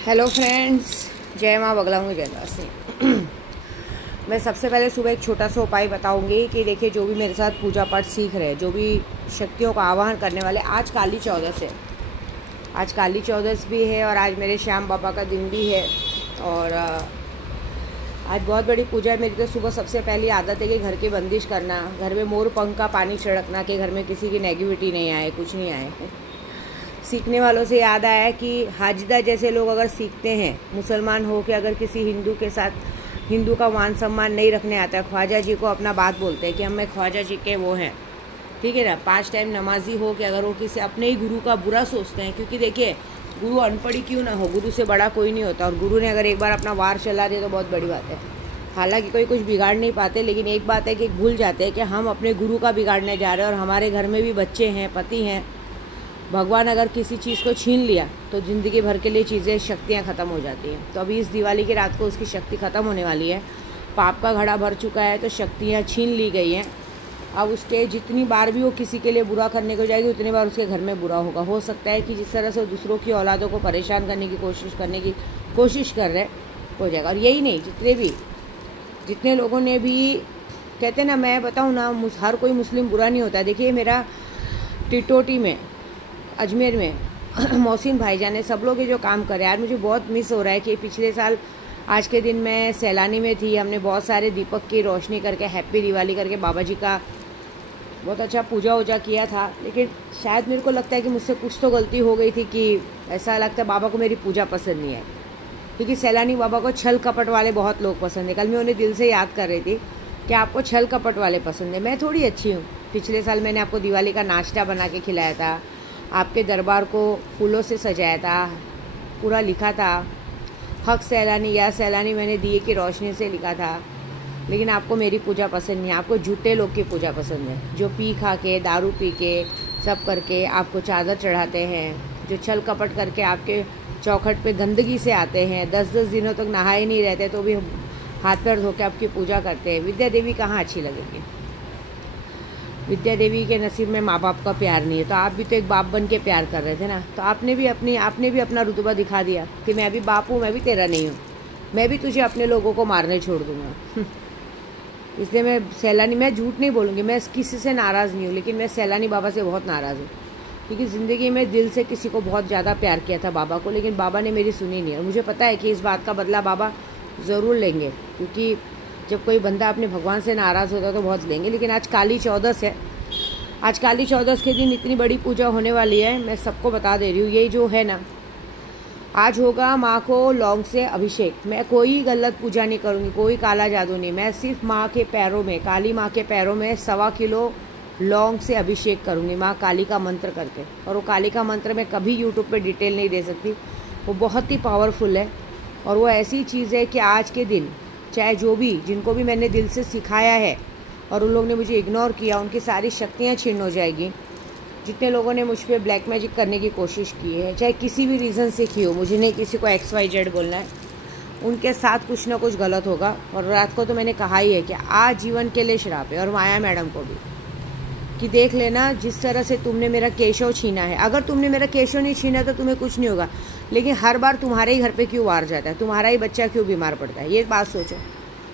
Hello friends, जय माँ बगलामुखी जयदासी। मैं सबसे पहले सुबह एक छोटा सा उपाय बताऊंगी कि देखिए, जो भी मेरे साथ पूजा पाठ सीख रहे हैं, जो भी शक्तियों का आवाहन करने वाले, आज काली चौदस है। आज काली चौदस भी है और आज मेरे श्याम बाबा का दिन भी है। और आज बहुत बड़ी पूजा है। मेरी तो सुबह सबसे पहली आदत है कि घर की बंदिश करना, घर में मोर पंख का पानी छिड़कना कि घर में किसी की नेगेटिविटी नहीं आए, कुछ नहीं आए। सीखने वालों से याद आया कि हाजिदा जैसे लोग अगर सीखते हैं, मुसलमान हो के अगर किसी हिंदू के साथ हिंदू का मान सम्मान नहीं रखने आता है, ख्वाजा जी को अपना बात बोलते हैं कि हम ख्वाजा जी के वो हैं, ठीक है ना। 5 टाइम नमाजी हो कि अगर वो किसी अपने ही गुरु का बुरा सोचते हैं, क्योंकि देखिए गुरु अनपढ़ी क्यों ना हो, गुरु से बड़ा कोई नहीं होता। और गुरु ने अगर एक बार अपना वार चला दिया तो बहुत बड़ी बात है। हालांकि कोई कुछ बिगाड़ नहीं पाते, लेकिन एक बात है कि भूल जाते हैं कि हम अपने गुरु का बिगाड़ने जा रहे हैं। और हमारे घर में भी बच्चे हैं, पति हैं। भगवान अगर किसी चीज़ को छीन लिया तो ज़िंदगी भर के लिए चीज़ें, शक्तियाँ ख़त्म हो जाती हैं। तो अभी इस दिवाली की रात को उसकी शक्ति ख़त्म होने वाली है। पाप का घड़ा भर चुका है तो शक्तियाँ छीन ली गई हैं। अब उसके जितनी बार भी वो किसी के लिए बुरा करने को जाएगी, उतनी बार उसके घर में बुरा होगा। हो सकता है कि जिस तरह से दूसरों की औलादों को परेशान करने की कोशिश कर रहे हो जाएगा। और यही नहीं, जितने लोगों ने भी, कहते ना, मैं बताऊँ ना, हर कोई मुस्लिम बुरा नहीं होता। देखिए, मेरा टिटोटी में, अजमेर में मोहसिन भाईजान ने, सब लोग ये जो काम करे, यार मुझे बहुत मिस हो रहा है कि पिछले साल आज के दिन मैं सैलानी में थी। हमने बहुत सारे दीपक की रोशनी करके, हैप्पी दिवाली करके बाबा जी का बहुत अच्छा पूजा वूजा किया था। लेकिन शायद मेरे को लगता है कि मुझसे कुछ तो गलती हो गई थी कि ऐसा लगता है बाबा को मेरी पूजा पसंद नहीं है, क्योंकि सैलानी बाबा को छल कपट वाले बहुत लोग पसंद है। कल मैं उन्हें दिल से याद कर रही थी कि आपको छल कपट वाले पसंद है। मैं थोड़ी अच्छी हूँ। पिछले साल मैंने आपको दिवाली का नाश्ता बना के खिलाया था, आपके दरबार को फूलों से सजाया था, पूरा लिखा था हक सैलानी या सैलानी, मैंने दिए की रोशनी से लिखा था। लेकिन आपको मेरी पूजा पसंद नहीं है। आपको झूठे लोग की पूजा पसंद है, जो पी खा के, दारू पी के, सब करके आपको चादर चढ़ाते हैं, जो छल कपट करके आपके चौखट पे गंदगी से आते हैं, 10-10 दिनों तक नहाए नहीं रहते तो भी हाथ पैर धो के आपकी पूजा करते हैं। विद्या देवी कहाँ अच्छी लगेगी? विद्या देवी के नसीब में माँ बाप का प्यार नहीं है। तो आप भी तो एक बाप बन के प्यार कर रहे थे ना। तो आपने भी अपना रुतबा दिखा दिया कि मैं भी बाप हूँ, मैं भी तेरा नहीं हूँ, मैं भी तुझे अपने लोगों को मारने छोड़ दूँगा। इसलिए मैं झूठ नहीं बोलूँगी, मैं किसी से नाराज़ नहीं हूँ, लेकिन मैं सैलानी बाबा से बहुत नाराज़ हूँ। क्योंकि ज़िंदगी में दिल से किसी को बहुत ज़्यादा प्यार किया था बाबा को, लेकिन बाबा ने मेरी सुनी नहीं। और मुझे पता है कि इस बात का बदला बाबा ज़रूर लेंगे, क्योंकि जब कोई बंदा अपने भगवान से नाराज़ होता है तो बहुत लेंगे। लेकिन आज काली चौदस है। आज काली चौदस के दिन इतनी बड़ी पूजा होने वाली है, मैं सबको बता दे रही हूँ। ये जो है ना, आज होगा माँ को लौंग से अभिषेक। मैं कोई गलत पूजा नहीं करूँगी, कोई काला जादू नहीं। मैं सिर्फ माँ के पैरों में, काली माँ के पैरों में 1.25 किलो लौंग से अभिषेक करूँगी, माँ काली का मंत्र करके। और वो काली का मंत्र मैं कभी यूट्यूब पे डिटेल नहीं दे सकती, वो बहुत ही पावरफुल है। और वो ऐसी चीज़ है कि आज के दिन चाहे जो भी, जिनको भी मैंने दिल से सिखाया है और उन लोगों ने मुझे इग्नोर किया, उनकी सारी शक्तियाँ छीन हो जाएगी। जितने लोगों ने मुझ पर ब्लैक मैजिक करने की कोशिश की है, चाहे किसी भी रीज़न से की हो, मुझे नहीं किसी को XYZ बोलना है, उनके साथ कुछ ना कुछ गलत होगा। और रात को तो मैंने कहा ही है कि आज जीवन के लिए श्राप है। और माया मैडम को भी कि देख लेना, जिस तरह से तुमने मेरा केशव छीना है, अगर तुमने मेरा केशव नहीं छीना तो तुम्हें कुछ नहीं होगा, लेकिन हर बार तुम्हारे ही घर पे क्यों वार जाता है, तुम्हारा ही बच्चा क्यों बीमार पड़ता है? ये बात सोचो।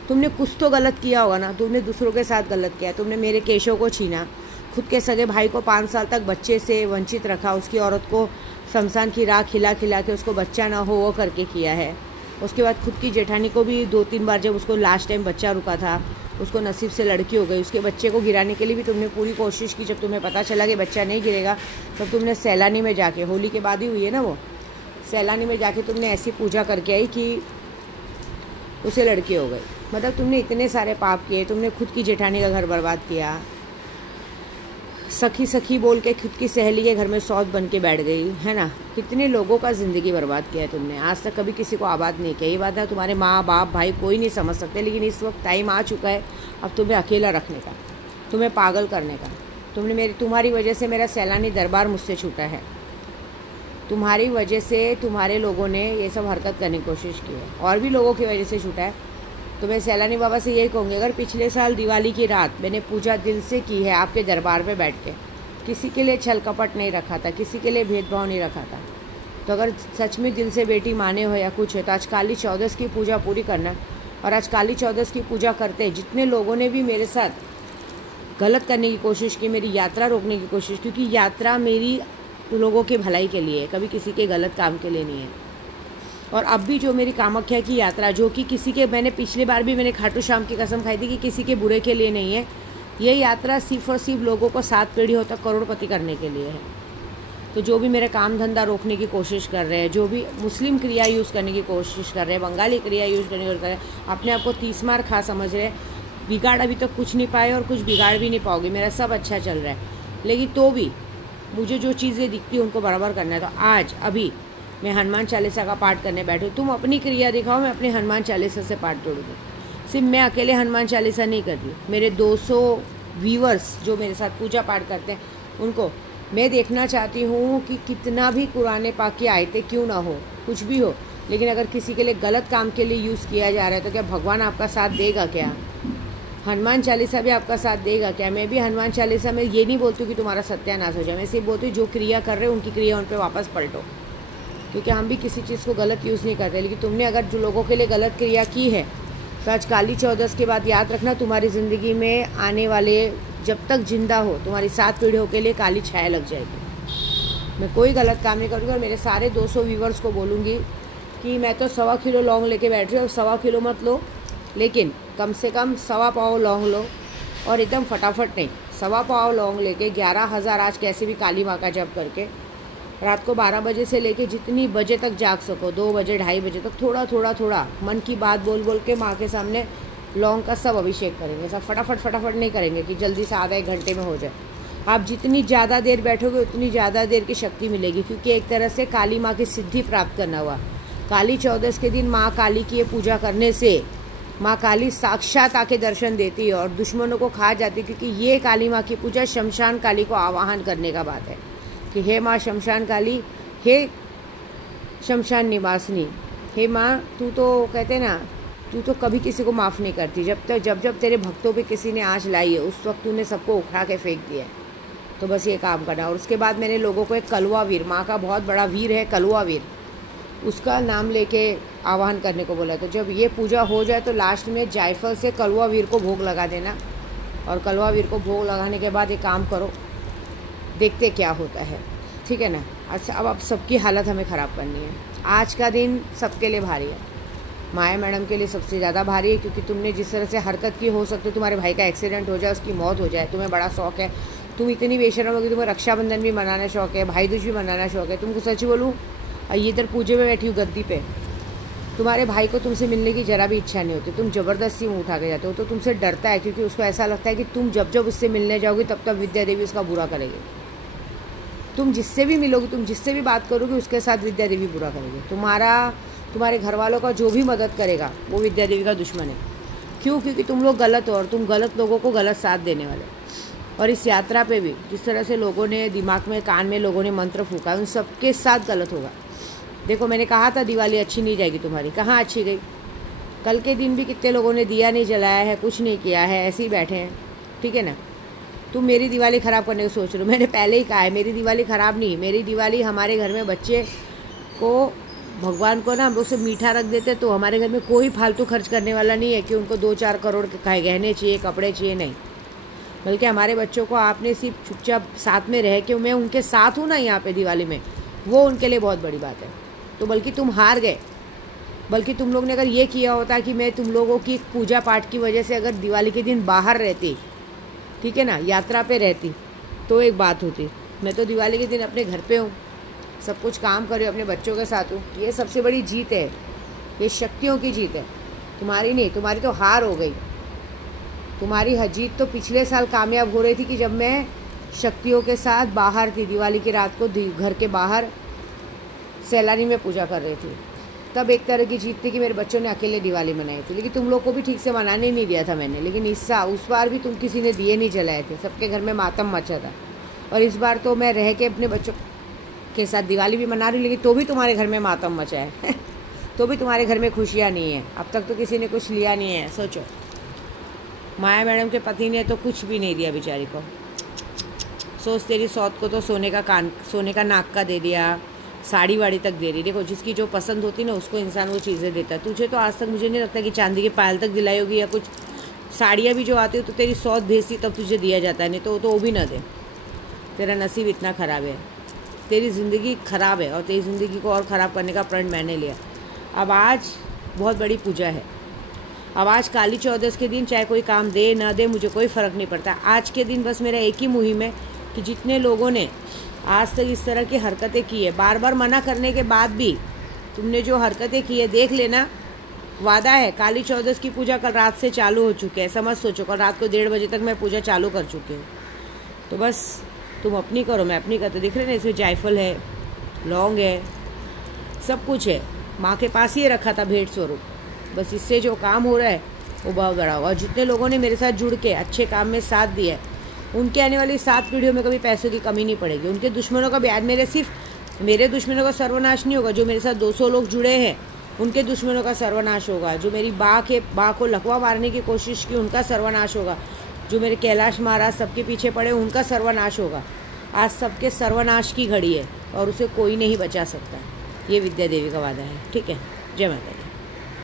तुमने कुछ तो गलत किया होगा ना। तुमने दूसरों के साथ गलत किया, तुमने मेरे केशव को छीना, खुद के सगे भाई को 5 साल तक बच्चे से वंचित रखा, उसकी औरत को शमशान की राख खिला के उसको बच्चा ना हो वो करके किया है। उसके बाद खुद की जेठानी को भी 2-3 बार, जब उसको लास्ट टाइम बच्चा रुका था, उसको नसीब से लड़की हो गई, उसके बच्चे को गिराने के लिए भी तुमने पूरी कोशिश की। जब तुम्हें पता चला कि बच्चा नहीं गिरेगा, तब तुमने सैलानी में जाके, होली के बाद ही हुई है ना वो, सैलानी में जाके तुमने ऐसी पूजा करके आई कि उसे लड़की हो गई। मतलब तुमने इतने सारे पाप किए। तुमने खुद की जेठानी का घर बर्बाद किया, सखी बोल के खुद की सहेली के घर में सौत बन के बैठ गई, है ना। कितने लोगों का ज़िंदगी बर्बाद किया है तुमने। आज तक कभी किसी को आबाद नहीं किया। ये बात है, तुम्हारे माँ बाप भाई कोई नहीं समझ सकते, लेकिन इस वक्त टाइम आ चुका है अब तुम्हें अकेला रखने का, तुम्हें पागल करने का। तुम्हारी वजह से मेरा सैलानी दरबार मुझसे छूटा है। तुम्हारी वजह से तुम्हारे लोगों ने ये सब हरकत करने की कोशिश की है, और भी लोगों की वजह से छूटा है। तो मैं सैलानी बाबा से यही कहूँगी, अगर पिछले साल दिवाली की रात मैंने पूजा दिल से की है आपके दरबार में बैठ के, किसी के लिए छल कपट नहीं रखा था, किसी के लिए भेदभाव नहीं रखा था, तो अगर सच में दिल से बेटी माने हो या कुछ है तो आज काली चौदस की पूजा पूरी करना। और आज काली चौदस की पूजा करते जितने लोगों ने भी मेरे साथ गलत करने की कोशिश की, मेरी यात्रा रोकने की कोशिश, क्योंकि यात्रा मेरी लोगों के भलाई के लिए है, कभी किसी के गलत काम के लिए नहीं है। और अब भी जो मेरी कामाख्या की यात्रा, जो कि किसी के, मैंने पिछली बार भी मैंने खाटू श्याम की कसम खाई थी कि किसी के बुरे के लिए नहीं है, ये यात्रा सिर्फ और सिर्फ लोगों को 7 पीढ़ियों तक करोड़पति करने के लिए है। तो जो भी मेरे काम धंधा रोकने की कोशिश कर रहे हैं, जो भी मुस्लिम क्रिया यूज़ करने की कोशिश कर रहे हैं, बंगाली क्रिया यूज़ करने की कोशिश कर रहे हैं, अपने आप को 30 मार खा समझ रहे हैं, बिगाड़ अभी तक कुछ नहीं पाए और कुछ बिगाड़ भी नहीं पाओगे, मेरा सब अच्छा चल रहा है। लेकिन तो भी मुझे जो चीज़ें दिखती हैं उनको बराबर करना है। तो आज अभी मैं हनुमान चालीसा का पाठ करने बैठूँ, तुम अपनी क्रिया दिखाओ, मैं अपने हनुमान चालीसा से पाठ तोड़ूँगी। सिर्फ मैं अकेले हनुमान चालीसा नहीं कर रही, मेरे 200 व्यूअर्स जो मेरे साथ पूजा पाठ करते हैं उनको मैं देखना चाहती हूँ कि कितना भी कुरान पाक की आयतें क्यों ना हो, कुछ भी हो, लेकिन अगर किसी के लिए गलत काम के लिए यूज़ किया जा रहा है तो क्या भगवान आपका साथ देगा? क्या हनुमान चालीसा भी आपका साथ देगा? क्या मैं भी हनुमान चालीसा में ये नहीं बोलती हूँ कि तुम्हारा सत्यानाश हो जाए, मैं सिर्फ बोलती हूँ जो क्रिया कर रहे हो उनकी क्रिया उन पर वापस पलटो, क्योंकि हम भी किसी चीज़ को गलत यूज़ नहीं करते। लेकिन तुमने अगर जो लोगों के लिए गलत क्रिया की है तो आज काली चौदस के बाद याद रखना, तुम्हारी ज़िंदगी में आने वाले, जब तक जिंदा हो, तुम्हारी 7 पीढ़ियों के लिए काली छाया लग जाएगी। मैं कोई गलत काम नहीं करूँगी और मेरे सारे 200 व्यूवर्स को बोलूँगी कि मैं तो 1.25 किलो लौंग लेके बैठ रही हूँ, 1.25 किलो मत लो, लेकिन कम से कम 1.25 पाव लौंग लो, और एकदम फटाफट नहीं, 1.25 पाव लौंग लेके 11,000 आज कैसे भी काली माँ का जप करके रात को 12 बजे से लेके जितनी बजे तक जाग सको, 2 बजे 2:30 बजे तक थोड़ा थोड़ा थोड़ा मन की बात बोल बोल के माँ के सामने लौंग का सब अभिषेक करेंगे। सब फटाफट नहीं करेंगे कि जल्दी से आधा 1 घंटे में हो जाए। आप जितनी ज़्यादा देर बैठोगे उतनी ज़्यादा देर की शक्ति मिलेगी, क्योंकि एक तरह से काली माँ की सिद्धि प्राप्त करना हुआ। काली चौदस के दिन माँ काली की ये पूजा करने से माँ काली साक्षात आके दर्शन देती है और दुश्मनों को खा जाती, क्योंकि ये काली माँ की पूजा शमशान काली को आवाहन करने का बात है कि हे माँ शमशान काली, हे शमशान निवासनी, हे माँ तू तो कहते ना, तू तो कभी किसी को माफ़ नहीं करती। जब तेरे भक्तों पे किसी ने आँच लाई है उस वक्त तूने सबको उखड़ा के फेंक दिया है। तो बस ये काम करना। और उसके बाद मैंने लोगों को एक कलवा वीर, माँ का बहुत बड़ा वीर है कलवा वीर, उसका नाम लेके आवाहन करने को बोला। तो जब ये पूजा हो जाए तो लास्ट में जायफल से कलवा वीर को भोग लगा देना, और कलवा वीर को भोग लगाने के बाद ये काम करो, देखते क्या होता है, ठीक है ना। अच्छा, अब सबकी हालत हमें ख़राब करनी है। आज का दिन सबके लिए भारी है, माया मैडम के लिए सबसे ज़्यादा भारी है, क्योंकि तुमने जिस तरह से हरकत की, हो सकती है तुम्हारे भाई का एक्सीडेंट हो जाए, उसकी मौत हो जाए, तुम्हें बड़ा शौक है, तुम इतनी बेशर्म हो कि तुम्हें रक्षाबंधन भी मनाना शौक है, भाई दूज भी मनाना शौक है। तुमको सच बोलूँ, ये इधर पूजे में बैठी हूँ गद्दी पे, तुम्हारे भाई को तुमसे मिलने की जरा भी इच्छा नहीं होती, तुम ज़बरदस्ती मुँह उठा के जाते हो। तो तुमसे डरता है, क्योंकि उसको ऐसा लगता है कि तुम जब उससे मिलने जाओगे तब तक विद्या देवी उसका बुरा करेगी। तुम जिससे भी मिलोगे, तुम जिससे भी बात करोगे, उसके साथ विद्या देवी बुरा करेगी। तुम्हारे घर वालों का जो भी मदद करेगा वो विद्या देवी का दुश्मन है। क्यों? क्योंकि तुम लोग गलत हो और तुम गलत लोगों को गलत साथ देने वाले। और इस यात्रा पे भी जिस तरह से लोगों ने दिमाग में, कान में लोगों ने मंत्र फूका, उन सबके साथ गलत होगा। देखो, मैंने कहा था दिवाली अच्छी नहीं जाएगी तुम्हारी, कहाँ अच्छी गई। कल के दिन भी कितने लोगों ने दिया नहीं जलाया है, कुछ नहीं किया है, ऐसे ही बैठे हैं, ठीक है ना। तुम मेरी दिवाली ख़राब करने को सोच रहे हो। मैंने पहले ही कहा है मेरी दिवाली ख़राब नहीं, मेरी दिवाली हमारे घर में बच्चे को, भगवान को ना, हम लोग से मीठा रख देते, तो हमारे घर में कोई फालतू खर्च करने वाला नहीं है कि उनको 2-4 करोड़ के गहने चाहिए, कपड़े चाहिए, नहीं। बल्कि हमारे बच्चों को आपने सिर्फ चुपचाप साथ में रह के, मैं उनके साथ हूँ ना यहाँ पे दिवाली में, वो उनके लिए बहुत बड़ी बात है। तो बल्कि तुम हार गए, बल्कि तुम लोग ने अगर ये किया होता कि मैं तुम लोगों की पूजा पाठ की वजह से अगर दिवाली के दिन बाहर रहती, ठीक है ना, यात्रा पे रहती, तो एक बात होती। मैं तो दिवाली के दिन अपने घर पे हूँ, सब कुछ काम कर रही हूँ, अपने बच्चों के साथ हूँ। ये सबसे बड़ी जीत है, ये शक्तियों की जीत है, तुम्हारी नहीं। तुम्हारी तो हार हो गई। तुम्हारी जीत तो पिछले साल कामयाब हो रही थी कि जब मैं शक्तियों के साथ बाहर थी, दिवाली की रात को घर के बाहर सैलानी में पूजा कर रही थी, तब एक तरह की जीत थी कि मेरे बच्चों ने अकेले दिवाली मनाई थी। लेकिन तुम लोग को भी ठीक से मनाने नहीं दिया था मैंने। लेकिन उस बार भी तुम किसी ने दिए नहीं जलाए थे, सबके घर में मातम मचा था। और इस बार तो मैं रह के अपने बच्चों के साथ दिवाली भी मना रही, लेकिन तो भी तुम्हारे घर में मातम मचा है तो भी तुम्हारे घर में खुशियाँ नहीं है। अब तक तो किसी ने कुछ लिया नहीं है। सोचो, माया मैडम के पति ने तो कुछ भी नहीं दिया बेचारी को। सोच, तेरी सौत को तो सोने का नाक का दे दिया, साड़ी वाड़ी तक दे रही। देखो जिसकी जो पसंद होती ना उसको इंसान वो चीज़ें देता है। तुझे तो आज तक मुझे नहीं लगता कि चांदी के पायल तक दिलाई होगी, या कुछ साड़ियाँ भी जो आती हो तो तेरी सौत भेजती तब तुझे दिया जाता है, नहीं तो वो भी ना दे। तेरा नसीब इतना ख़राब है, तेरी ज़िंदगी ख़राब है और तेरी ज़िंदगी को और ख़राब करने का प्रण मैंने लिया। अब आज बहुत बड़ी पूजा है। अब आज काली चौदस के दिन चाहे कोई काम दे ना दे मुझे कोई फ़र्क नहीं पड़ता। आज के दिन बस मेरा एक ही मुहिम है कि जितने लोगों ने आज तक इस तरह की हरकतें की है, बार बार मना करने के बाद भी तुमने जो हरकतें की है, देख लेना। वादा है, काली चौदस की पूजा कल रात से चालू हो चुकी है। समझ सोचो, कल रात को 1:30 बजे तक मैं पूजा चालू कर चुकी हूँ। तो बस तुम अपनी करो, मैं अपनी करते। दिख रहे ना, इसमें जायफल है, लौंग है, सब कुछ है। माँ के पास ही रखा था भेंट स्वरूप। बस इससे जो काम हो रहा है वो बहुत बड़ा होगा। और जितने लोगों ने मेरे साथ जुड़ के अच्छे काम में साथ दिया है, उनके आने वाली 7 पीढ़ियों में कभी पैसों की कमी नहीं पड़ेगी। उनके दुश्मनों का भी आज मेरे दुश्मनों का सर्वनाश नहीं होगा। जो मेरे साथ 200 लोग जुड़े हैं उनके दुश्मनों का सर्वनाश होगा। जो मेरी बा को लकवा मारने की कोशिश की उनका सर्वनाश होगा। जो मेरे कैलाश महाराज सबके पीछे पड़े उनका सर्वनाश होगा। आज सबके सर्वनाश की घड़ी है और उसे कोई नहीं बचा सकता। ये विद्या देवी का वादा है। ठीक है, जय माता दी।